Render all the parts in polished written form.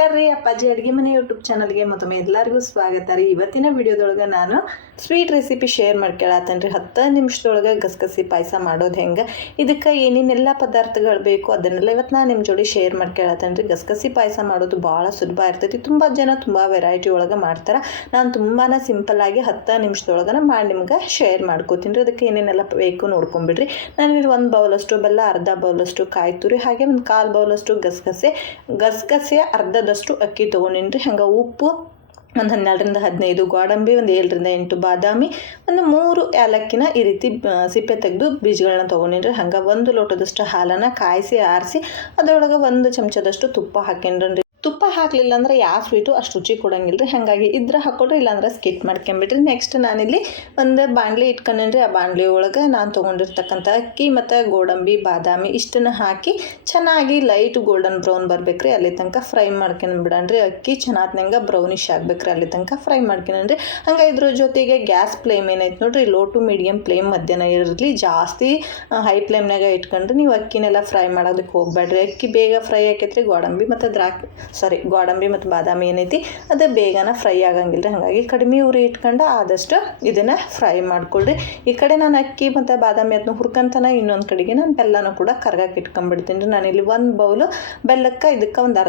ನಮಸ್ಕಾರ ರೀ ಅಪ್ಪಾಜಿ ಅಡುಗೆ ಮನೆ ಯೂಟ್ಯೂಬ್ ಚಾನಲ್ಗೆ ಮತ್ತೊಮ್ಮೆ ಎಲ್ಲರಿಗೂ ಸ್ವಾಗತ ರೀ. ಇವತ್ತಿನ ವಿಡಿಯೋದೊಳಗೆ ನಾನು ಸ್ವೀಟ್ ರೆಸಿಪಿ ಶೇರ್ ಮಾಡ್ಕೊಳತ್ತೇನೆ ರೀ. 10 ನಿಮಿಷದೊಳಗೆ ಗಸಗಸಿ ಪಾಯಸ ಮಾಡೋದು ಹೆಂಗೆ, ಇದಕ್ಕೆ ಏನೇನೆಲ್ಲ ಪದಾರ್ಥಗಳು ಬೇಕು ಅದನ್ನೆಲ್ಲ ಇವತ್ತು ನಾನು ನಿಮ್ಮ ಜೋಡಿ ಶೇರ್ ಮಾಡ್ಕೊಳತ್ತೇನೆ ರೀ. ಗಸಗಸಿ ಪಾಯಸ ಮಾಡೋದು ಭಾಳ ಸುಲಭ ಇರ್ತೈತಿ. ತುಂಬ ಜನ ತುಂಬ ವೆರೈಟಿ ಒಳಗೆ ಮಾಡ್ತಾರೆ. ನಾನು ತುಂಬಾ ಸಿಂಪಲ್ಲಾಗಿ 10 ನಿಮಿಷದೊಳಗೆ ಮಾಡಿ ನಿಮ್ಗೆ ಶೇರ್ ಮಾಡ್ಕೋತೀನಿ ರೀ. ಅದಕ್ಕೆ ಏನೇನೆಲ್ಲ ಬೇಕು ನೋಡ್ಕೊಂಬಿಡ್ರಿ. ನಾನಿಲ್ಲಿ 1 ಬೌಲಷ್ಟು ಬೆಲ್ಲ, ಅರ್ಧ ಬೌಲಷ್ಟು ಕಾಯಿ ತುರಿ, ಹಾಗೆ ಒಂದು 1/4 ಬೌಲಷ್ಟು ಗಸಗಸೆಯ ಅರ್ಧದಷ್ಟು ಅಕ್ಕಿ ತೊಗೊಂಡಿನಿ ರೀ. ಹಂಗೆ ಉಪ್ಪು ಒಂದು 12ರಿಂದ 15 ಗೋಡಂಬಿ, ಒಂದು 7ರಿಂದ 8 ಬಾದಾಮಿ, ಒಂದು 3 ಏಲಕ್ಕಿನ ಈ ರೀತಿ ಸಿಪ್ಪೆ ತೆಗೆದು ಬೀಜಗಳನ್ನ ತೊಗೊಂಡಿನಿ. ಹಂಗೆ 1 ಲೋಟದಷ್ಟು ಹಾಲನ್ನು ಕಾಯಿಸಿ ಆರಿಸಿ ಅದರೊಳಗೆ 1 ಚಮಚದಷ್ಟು ತುಪ್ಪ ಹಾಕ್ಯಂಡ್ರಿ. ತುಪ್ಪ ಹಾಕಲಿಲ್ಲ ಅಂದ್ರೆ ಯಾವ ಸ್ವೀಟು ಅಷ್ಟು ರುಚಿ ಕೊಡಂಗಿಲ್ಲ ರೀ. ಹಾಗಾಗಿ ಇದ್ರೆ ಹಾಕ್ಕೊಡ್ರಿ, ಇಲ್ಲಾಂದ್ರೆ ಸ್ಕಿಪ್ ಮಾಡ್ಕೊಂಬಿಡ್ರಿ. ನೆಕ್ಸ್ಟ್ ನಾನಿಲ್ಲಿ ಒಂದು ಬಾಣಲಿ ಇಟ್ಕೊಂಡೇನಿ ರೀ. ಆ ಬಾಣಲಿ ಒಳಗೆ ನಾನು ತೊಗೊಂಡಿರ್ತಕ್ಕಂಥ ಅಕ್ಕಿ ಮತ್ತು ಗೋಡಂಬಿ, ಬಾದಾಮಿ ಇಷ್ಟನ್ನು ಹಾಕಿ ಚೆನ್ನಾಗಿ ಲೈಟ್ ಗೋಲ್ಡನ್ ಬ್ರೌನ್ ಬರ್ಬೇಕ್ರಿ. ಅಲ್ಲಿ ತನಕ ಫ್ರೈ ಮಾಡ್ಕೊಂಡ್ಬಿಡಣ್ರಿ. ಅಕ್ಕಿ ಚೆನ್ನಾಗಿ ಬ್ರೌನಿಶ್ ಆಗ್ಬೇಕ್ರಿ, ಅಲ್ಲಿ ತನಕ ಫ್ರೈ ಮಾಡ್ಕೊಂಡ್ರಿ. ಹಂಗೆ ಇದ್ರ ಜೊತೆಗೆ ಗ್ಯಾಸ್ ಫ್ಲೇಮ್ ಏನೈತೆ ನೋಡ್ರಿ, ಲೋ ಟು ಮೀಡಿಯಮ್ ಫ್ಲೇಮ್ ಮಧ್ಯಾಹ್ನ ಇರಲಿ. ಜಾಸ್ತಿ ಹೈ ಫ್ಲೇಮ್ನಾಗ ಇಟ್ಕೊಂಡ್ರಿ ನೀವು ಅಕ್ಕಿನೆಲ್ಲ ಫ್ರೈ ಮಾಡೋದಕ್ಕೆ ಹೋಗ್ಬೇಡ್ರಿ. ಅಕ್ಕಿ ಬೇಗ ಫ್ರೈ ಆಕೈತ್ರಿ. ಗೋಡಂಬಿ ಮತ್ತು ಬಾದಾಮಿ ಏನೈತಿ ಅದು ಬೇಗನ ಫ್ರೈ ಆಗಂಗಿಲ್ಲ ರೀ. ಹಾಗಾಗಿ ಕಡಿಮೆ ಉರಿ ಇಟ್ಕೊಂಡು ಆದಷ್ಟು ಇದನ್ನು ಫ್ರೈ ಮಾಡ್ಕೊಳ್ರಿ. ಈ ಕಡೆ ನಾನು ಅಕ್ಕಿ ಮತ್ತು ಬಾದಾಮಿ ಅದನ್ನ ಹುರ್ಕೊಂತಾನೆ ಇನ್ನೊಂದು ಕಡೆಗೆ ನಾನು ಬೆಲ್ಲನೂ ಕೂಡ ಕರ್ಗಕ್ಕೆ ಇಟ್ಕೊಂಡ್ಬಿಡ್ತೀನಿ ರೀ. ನಾನಿಲ್ಲಿ 1 ಬೌಲು ಬೆಲ್ಲಕ್ಕೆ ಇದಕ್ಕೆ ಒಂದು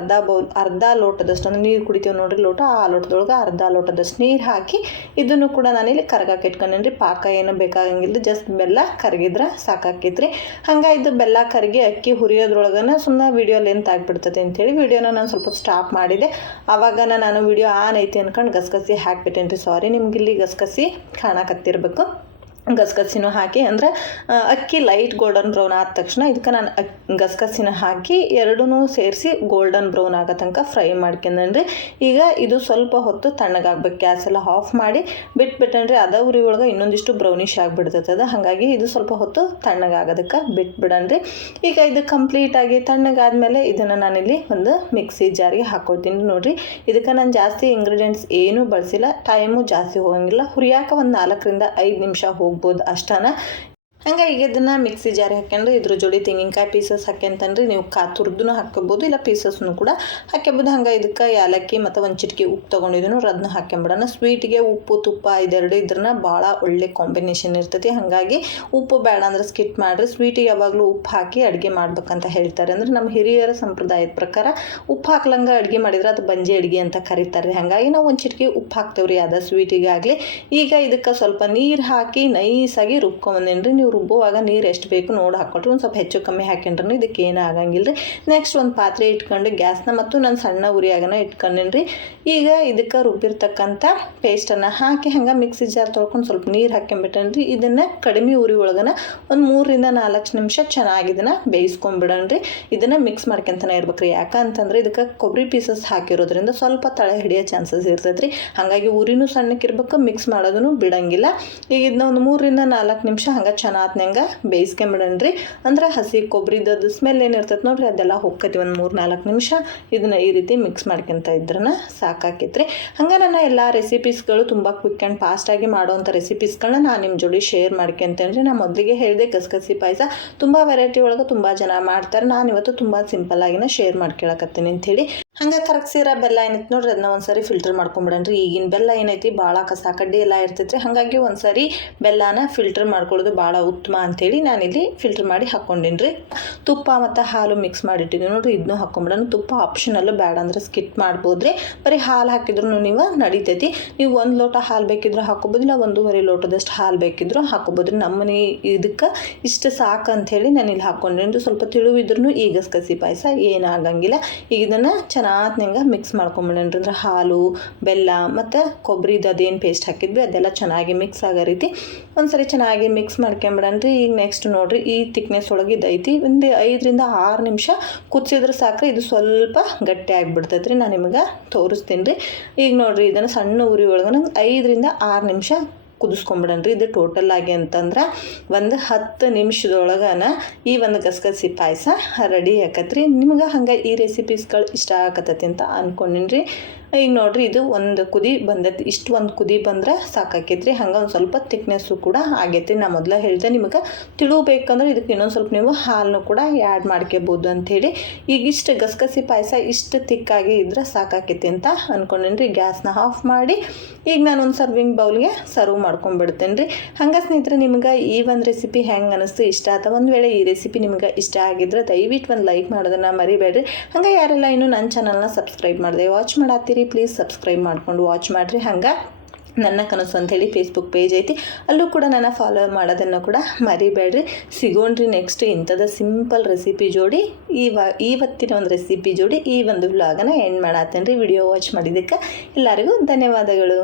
ಅರ್ಧ ಲೋಟದಷ್ಟು ಅಂದ್ರೆ ನೀರು ಕುಡಿತೀವಿ ನೋಡ್ರಿ ಲೋಟ, ಆ ಲೋಟದೊಳಗೆ ಅರ್ಧ ಲೋಟದಷ್ಟು ನೀರು ಹಾಕಿ ಇದನ್ನು ಕೂಡ ನಾನಿಲ್ಲಿ ಕರ್ಗಕ್ಕೆ ಇಟ್ಕೊಂಡೇನಿ ರೀ. ಪಾಕ ಏನು ಬೇಕಾಗಂಗಿಲ್ಲ, ಜಸ್ಟ್ ಬೆಲ್ಲ ಕರಗಿದ್ರೆ ಸಾಕಾಕೈತ್ರಿ. ಹಂಗೆ ಇದು ಬೆಲ್ಲ ಕರಗಿ ಅಕ್ಕಿ ಹುರಿಯೋದ್ರೊಳಗನ ಸುಮ್ಮನೆ ವಿಡಿಯೋ ಲೆಂತ್ ಆಗಿಬಿಡ್ತದೆ ಅಂಥೇಳಿ ವಿಡಿಯೋನ ನಾನು ಸ್ವಲ್ಪ ಸ್ಟಾಪ್ ಮಾಡಿದೆ. ಆವಾಗ ನಾನು ವಿಡಿಯೋ ಆನ್ ಐತಿ ಅನ್ಕೊಂಡು ಗಸಗಸಿ ಹಾಕ್ಬಿಟ್ಟೇನಿ ರೀ. ಸಾರಿ, ನಿಮ್ಗೆ ಇಲ್ಲಿ ಗಸಗಸಿ ಕಾಣಕತ್ತಿರ್ಬೇಕು. ಗಸಗಸಿನೂ ಹಾಕಿ ಅಂದರೆ ಅಕ್ಕಿ ಲೈಟ್ ಗೋಲ್ಡನ್ ಬ್ರೌನ್ ಆದ ತಕ್ಷಣ ಇದಕ್ಕೆ ನಾನು ಗಸಗಸಿನ ಹಾಕಿ ಎರಡೂ ಸೇರಿಸಿ ಗೋಲ್ಡನ್ ಬ್ರೌನ್ ಆಗೋ ತನಕ ಫ್ರೈ ಮಾಡ್ಕೊಂಡ್ರಿ. ಈಗ ಇದು ಸ್ವಲ್ಪ ಹೊತ್ತು ತಣ್ಣಗಾಗ್ಬೇಕು. ಗ್ಯಾಸ್ ಎಲ್ಲ ಆಫ್ ಮಾಡಿ ಬಿಟ್ಬಿಟ್ಟನ್ರಿ. ಅದ ಉರಿ ಒಳಗೆ ಇನ್ನೊಂದಿಷ್ಟು ಬ್ರೌನಿಶ್ ಆಗಿಬಿಡ್ತದೆ. ಹಾಗಾಗಿ ಇದು ಸ್ವಲ್ಪ ಹೊತ್ತು ತಣ್ಣಗಾಗೋದಕ್ಕೆ ಬಿಟ್ಬಿಡನ್ರಿ. ಈಗ ಇದು ಕಂಪ್ಲೀಟಾಗಿ ತಣ್ಣಗಾದ್ಮೇಲೆ ಇದನ್ನು ನಾನಿಲ್ಲಿ ಒಂದು ಮಿಕ್ಸಿ ಜಾರಿಗೆ ಹಾಕ್ಕೊಳ್ತೀನಿ ನೋಡಿರಿ. ಇದಕ್ಕೆ ನಾನು ಜಾಸ್ತಿ ಇಂಗ್ರೀಡಿಯೆಂಟ್ಸ್ ಏನೂ ಬಳಸಿಲ್ಲ, ಟೈಮು ಜಾಸ್ತಿ ಹೋಗಂಗಿಲ್ಲ. ಹುರಿಯಾಕ ಒಂದು 4ರಿಂದ 5 ನಿಮಿಷ ಹೋಗ್ಬೋದು ಅಷ್ಟನ. ಹಂಗೆ ಈಗ ಇದನ್ನು ಮಿಕ್ಸಿ ಜಾರಿ ಹಾಕ್ಯಂಡ್ರೆ ಇದ್ರ ಜೋಡಿ ತೆಂಗಿನಕಾಯಿ ಪೀಸಸ್ ಹಾಕ್ಯಂತಂದ್ರೆ ನೀವು ತುರ್ದು ಹಾಕ್ಕೋಬೋದು, ಇಲ್ಲ ಪೀಸಸ್ನು ಕೂಡ ಹಾಕ್ಯಬೋದು. ಹಂಗೆ ಇದಕ್ಕೆ ಏಲಕ್ಕಿ ಮತ್ತು ಒಂದು ಚಿಟಿಕೆ ಉಪ್ಪು ತೊಗೊಂಡಿದ್ದೀನಿ, ಅದನ್ನ ಹಾಕ್ಯಂಬಿಡೋಣ. ಸ್ವೀಟಿಗೆ ಉಪ್ಪು ತುಪ್ಪ ಇದೆರಡು ಇದ್ರನ್ನ ಭಾಳ ಒಳ್ಳೆ ಕಾಂಬಿನೇಷನ್ ಇರ್ತೈತಿ. ಹಾಗಾಗಿ ಉಪ್ಪು ಬೇಡ ಅಂದ್ರೆ ಸ್ಕಿಪ್ ಮಾಡಿರಿ. ಸ್ವೀಟಿಗೆ ಯಾವಾಗಲೂ ಉಪ್ಪು ಹಾಕಿ ಅಡುಗೆ ಮಾಡ್ಬೇಕಂತ ಹೇಳ್ತಾರೆ. ಅಂದ್ರೆ ನಮ್ಮ ಹಿರಿಯರ ಸಂಪ್ರದಾಯದ ಪ್ರಕಾರ ಉಪ್ಪು ಹಾಕ್ಲಂಗೆ ಅಡುಗೆ ಮಾಡಿದ್ರೆ ಅದು ಬಂಜೆ ಅಡುಗೆ ಅಂತ ಕರೀತಾರೆ. ಹಾಗಾಗಿ ನಾವು ಒಂದು ಚಿಟಿಕೆ ಉಪ್ಪು ಹಾಕ್ತೇವ್ರಿ ಅದ ಸ್ವೀಟಿಗಾಗಲಿ. ಈಗ ಇದಕ್ಕೆ ಸ್ವಲ್ಪ ನೀರು ಹಾಕಿ ನೈಸಾಗಿ ರುಬ್ಕೊಂಬಂದೇನಿ ರೀ. ನೀವು ರುಬ್ಬುವಾಗ ನೀರು ಎಷ್ಟು ಬೇಕು ನೋಡಿ ಹಾಕ್ಕೊಳ್ರಿ. ಒಂದು ಸ್ವಲ್ಪ ಹೆಚ್ಚು ಕಮ್ಮಿ ಹಾಕ್ಯಂಡ್ರೆ ಇದಕ್ಕೆ ಏನೂ ಆಗಂಗಿಲ್ಲ ರೀ. ನೆಕ್ಸ್ಟ್ ಒಂದು ಪಾತ್ರೆ ಇಟ್ಕೊಂಡು ಗ್ಯಾಸ್ನ ಮತ್ತು ನಾನು ಸಣ್ಣ ಉರಿಯಾಗನ ಇಟ್ಕೊಂಡೇನಿ ರೀ. ಈಗ ಇದಕ್ಕೆ ರುಬ್ಬಿರ್ತಕ್ಕಂಥ ಪೇಸ್ಟನ್ನು ಹಾಕಿ ಹಂಗೆ ಮಿಕ್ಸಿ ಜಾರ್ ತೊಳ್ಕೊಂಡು ಸ್ವಲ್ಪ ನೀರು ಹಾಕ್ಕೊಂಬಿಟ್ಟೇನಿ ರೀ. ಇದನ್ನು ಕಡಿಮೆ ಉರಿ ಒಳಗನ ಒಂದು 3ರಿಂದ 4 ನಿಮಿಷ ಚೆನ್ನಾಗಿ ಇದನ್ನು ಬೇಯಿಸ್ಕೊಂಬಿಡೋಣ್ರಿ. ಇದನ್ನು ಮಿಕ್ಸ್ ಮಾಡ್ಕೊಂತಾನೆ ಇರ್ಬೇಕು ರೀ. ಯಾಕಂತಂದ್ರೆ ಇದಕ್ಕೆ ಕೊಬ್ಬರಿ ಪೀಸಸ್ ಹಾಕಿರೋದ್ರಿಂದ ಸ್ವಲ್ಪ ತಳೆ ಹಿಡಿಯೋ ಚಾನ್ಸಸ್ ಇರ್ತೈತೆ ರೀ. ಹಾಗಾಗಿ ಉರಿನೂ ಸಣ್ಣಕ್ಕಿರ್ಬೇಕು, ಮಿಕ್ಸ್ ಮಾಡೋದನ್ನು ಬಿಡಂಗಿಲ್ಲ. ಈಗ ಇದನ್ನ ಒಂದು 3ರಿಂದ 4 ನಿಮಿಷ ಹಂಗೆ ಚೆನ್ನಾತ್ನಂಗೆ ಬೇಯಿಸ್ಕೊಂಬಿಡಣ್ರಿ. ಅಂದ್ರೆ ಹಸಿ ಕೊಬ್ಬರಿದ್ದು ಸ್ಮೆಲ್ ಏನಿರ್ತೈತೆ ನೋಡ್ರಿ ಅದೆಲ್ಲ ಹೋಗ್ತೈತಿ. ಒಂದು 3-4 ನಿಮಿಷ ಇದನ್ನು ಈ ರೀತಿ ಮಿಕ್ಸ್ ಮಾಡ್ಕೊತ ಇದ್ರನ್ನ ಸಾಕಾಕೈತ್ರಿ. ಹಂಗೆ ನನ್ನ ಎಲ್ಲ ರೆಸಿಪೀಸ್ಗಳು ತುಂಬ ಕ್ವಿಕ್ ಆ್ಯಂಡ್ ಫಾಸ್ಟಾಗಿ ಮಾಡೋವಂಥ ರೆಸಿಪೀಸ್ಗಳನ್ನ ನಾನು ನಿಮ್ಮ ಜೋಡಿ ಶೇರ್ ಮಾಡ್ಕೊಂತೇನೆ ರೀ. ನಾನು ಮೊದಲಿಗೆ ಹೇಳಿದೆ ಗಸಗಸಿ ಪಾಯಸ ತುಂಬ ವೆರೈಟಿ ಒಳಗೆ ತುಂಬ ಜನ ಮಾಡ್ತಾರೆ. ನಾನು ಇವತ್ತು ತುಂಬ ಸಿಂಪಲ್ಲಾಗಿನ ಶೇರ್ ಮಾಡ್ಕೊಳಕತ್ತೀನಿ ಅಂಥೇಳಿ. ಹಂಗೆ ಕರಗಿಸಿರೋ ಬೆಲ್ಲ ಏನೈತಿ ನೋಡ್ರಿ ಅದನ್ನ ಒಂದ್ಸರಿ ಫಿಲ್ಟರ್ ಮಾಡ್ಕೊಂಬಿಡಣ್ರಿ. ಈಗಿನ ಬೆಲ್ಲ ಏನೈತಿ ಭಾಳ ಕಸ ಕಡ್ಡಿ ಎಲ್ಲ ಇರ್ತೈತಿ. ಹಾಗಾಗಿ ಒಂದ್ಸರಿ ಬೆಲ್ಲನ ಫಿಲ್ಟರ್ ಮಾಡ್ಕೊಳ್ಳೋದು ಭಾಳ ಉತ್ತಮ ಅಂಥೇಳಿ ನಾನಿಲ್ಲಿ ಫಿಲ್ಟರ್ ಮಾಡಿ ಹಾಕ್ಕೊಂಡಿನಿ ರೀ. ತುಪ್ಪ ಮತ್ತು ಹಾಲು ಮಿಕ್ಸ್ ಮಾಡಿಟ್ಟಿದ್ದೀನಿ ನೋಡ್ರಿ, ಇದನ್ನೂ ಹಾಕ್ಕೊಂಬಿಡೋಣ. ತುಪ್ಪ ಆಪ್ಷನಲ್ಲು ಬೇಡ ಅಂದ್ರೆ ಸ್ಕಿಪ್ ಮಾಡ್ಬೋದು ರೀ. ಬರೀ ಹಾಲು ಹಾಕಿದ್ರು ನೀವು ನಡಿತೈತಿ. ನೀವು 1 ಲೋಟ ಹಾಲು ಬೇಕಿದ್ರು ಹಾಕೋಬೋದು, ಇಲ್ಲ 1.5 ಲೋಟದಷ್ಟು ಹಾಲು ಬೇಕಿದ್ರು ಹಾಕೋಬೋದು ರೀ. ನಮ್ಮನೆ ಇದಕ್ಕೆ ಇಷ್ಟು ಸಾಕು ಅಂಥೇಳಿ ನಾನು ಇಲ್ಲಿ ಹಾಕ್ಕೊಂಡಿನಿ. ಸ್ವಲ್ಪ ತಿಳಿವಿದ್ರೂ ಈ ಗಸಗಸಿ ಪಾಯಸ ಏನಾಗಂಗಿಲ್ಲ. ಈಗ ಇದನ್ನು ಚೆನ್ನಾಗಿ ಮಿಕ್ಸ್ ಮಾಡ್ಕೊಂಬಿಡಣ್ರಿ. ಅಂದ್ರೆ ಹಾಲು ಬೆಲ್ಲ ಮತ್ತು ಕೊಬ್ಬರಿದು ಅದೇನು ಪೇಸ್ಟ್ ಹಾಕಿದ್ವಿ ಅದೆಲ್ಲ ಚೆನ್ನಾಗಿ ಮಿಕ್ಸ್ ಆಗೋ ರೀತಿ ಒಂದ್ಸರಿ ಚೆನ್ನಾಗಿ ಮಿಕ್ಸ್ ಮಾಡ್ಕೊಂಬಿಡಣ್ರಿ. ಈಗ ನೆಕ್ಸ್ಟ್ ನೋಡಿರಿ ಈ ಥಿಕ್ನೆಸ್ ಒಳಗೆ ಇದೈತಿ. ಒಂದು 5ರಿಂದ 6 ನಿಮಿಷ ಕುದಿಸಿದ್ರೆ ಸಾಕ್ರಿ. ಇದು ಸ್ವಲ್ಪ ಗಟ್ಟಿ ಆಗಿಬಿಡ್ತೈತೆ ರೀ. ನಾನು ನಿಮಗೆ ತೋರಿಸ್ತೀನಿ ರೀ. ಈಗ ನೋಡಿರಿ ಇದನ್ನು ಸಣ್ಣ ಉರಿ ಒಳಗೆ ನಂಗೆ 5ರಿಂದ 6 ನಿಮಿಷ ಕುದಿಸ್ಕೊಂಬಿಡಣ್ರಿ. ಇದು ಟೋಟಲ್ ಆಗಿ ಅಂತಂದ್ರೆ ಒಂದು 10 ನಿಮಿಷದೊಳಗನ ಈ ಒಂದು ಗಸಗಸಿ ಪಾಯಸ ರೆಡಿ ಆಕತ್ರಿ. ನಿಮ್ಗೆ ಹಂಗೆ ಈ ರೆಸಿಪೀಸ್ಗಳು ಇಷ್ಟ ಆಗತ್ತೈತಿ ಅಂತ ಅಂದ್ಕೊಂಡಿನಿ ರೀ. ಈಗ ನೋಡಿರಿ ಇದು ಒಂದು ಕುದಿ ಬಂದೈತಿ. ಇಷ್ಟು ಒಂದು ಕುದಿ ಬಂದ್ರೆ ಸಾಕಾಕೈತ್ರಿ. ಹಂಗೆ ಒಂದು ಸ್ವಲ್ಪ ತಿಕ್ನೆಸ್ಸು ಕೂಡ ಆಗೈತಿ. ನಾ ಮೊದಲ ಹೇಳಿದೆ ನಿಮಗೆ ತಿಳಬೇಕಂದ್ರೆ ಇದಕ್ಕೆ ಇನ್ನೊಂದು ಸ್ವಲ್ಪ ನೀವು ಹಾಲನ್ನು ಕೂಡ ಆ್ಯಡ್ ಮಾಡ್ಕೋಬೋದು ಅಂಥೇಳಿ. ಈಗ ಇಷ್ಟು ಗಸಗಸಿ ಪಾಯಸ ಇಷ್ಟು ತಿಕ್ಕಾಗಿ ಇದ್ರೆ ಸಾಕಾಕೈತಿ ಅಂತ ಅಂದ್ಕೊಂಡೇನಿ ರೀ. ಗ್ಯಾಸ್ನ ಆಫ್ ಮಾಡಿ ಈಗ ನಾನು ಒಂದು ಸರ್ವಿಂಗ್ ಬೌಲ್ಗೆ ಸರ್ವ್ ಮಾಡ್ಕೊಂಡ್ಬಿಡ್ತೇನೆ ರೀ. ಹಂಗೆ ಸ್ನೇಹಿತರೆ ನಿಮ್ಗೆ ಈ ಒಂದು ರೆಸಿಪಿ ಹೆಂಗೆ ಅನ್ನಿಸ್ತು, ಇಷ್ಟ ಆಯ್ತಾ? ಒಂದು ವೇಳೆ ಈ ರೆಸಿಪಿ ನಿಮ್ಗೆ ಇಷ್ಟ ಆಗಿದ್ರೆ ದಯವಿಟ್ಟು ಒಂದು ಲೈಕ್ ಮಾಡೋದನ್ನು ಮರಿಬೇಡ್ರಿ. ಹಂಗೆ ಯಾರೆಲ್ಲ ಇನ್ನೂ ನನ್ನ ಚಾನಲ್ನ ಸಬ್ಸ್ಕ್ರೈಬ್ ಮಾಡಿದೆ ವಾಚ್ ಮಾಡತ್ತೀರಿ, ಪ್ಲೀಸ್ ಸಬ್ಸ್ಕ್ರೈಬ್ ಮಾಡ್ಕೊಂಡು ವಾಚ್ ಮಾಡಿರಿ. ಹಂಗೆ ನನ್ನ ಕನಸು ಅಂಥೇಳಿ ಫೇಸ್ಬುಕ್ ಪೇಜ್ ಐತಿ, ಅಲ್ಲೂ ಕೂಡ ನನ್ನ ಫಾಲೋ ಮಾಡೋದನ್ನು ಕೂಡ ಮರಿಬೇಡ್ರಿ. ಸಿಗೋಣ್ರಿ ನೆಕ್ಸ್ಟ್ ಇಂಥದ್ದು ಸಿಂಪಲ್ ರೆಸಿಪಿ ಜೋಡಿ. ಇವತ್ತಿನ ಒಂದು ರೆಸಿಪಿ ಜೋಡಿ ಈ ಒಂದು ವ್ಲಾಗನ್ನು ಎಂಡ್ ಮಾಡತ್ತೇನೆ ರೀ. ವಿಡಿಯೋ ವಾಚ್ ಮಾಡಿದ್ದಕ್ಕೆ ಎಲ್ಲರಿಗೂ ಧನ್ಯವಾದಗಳು.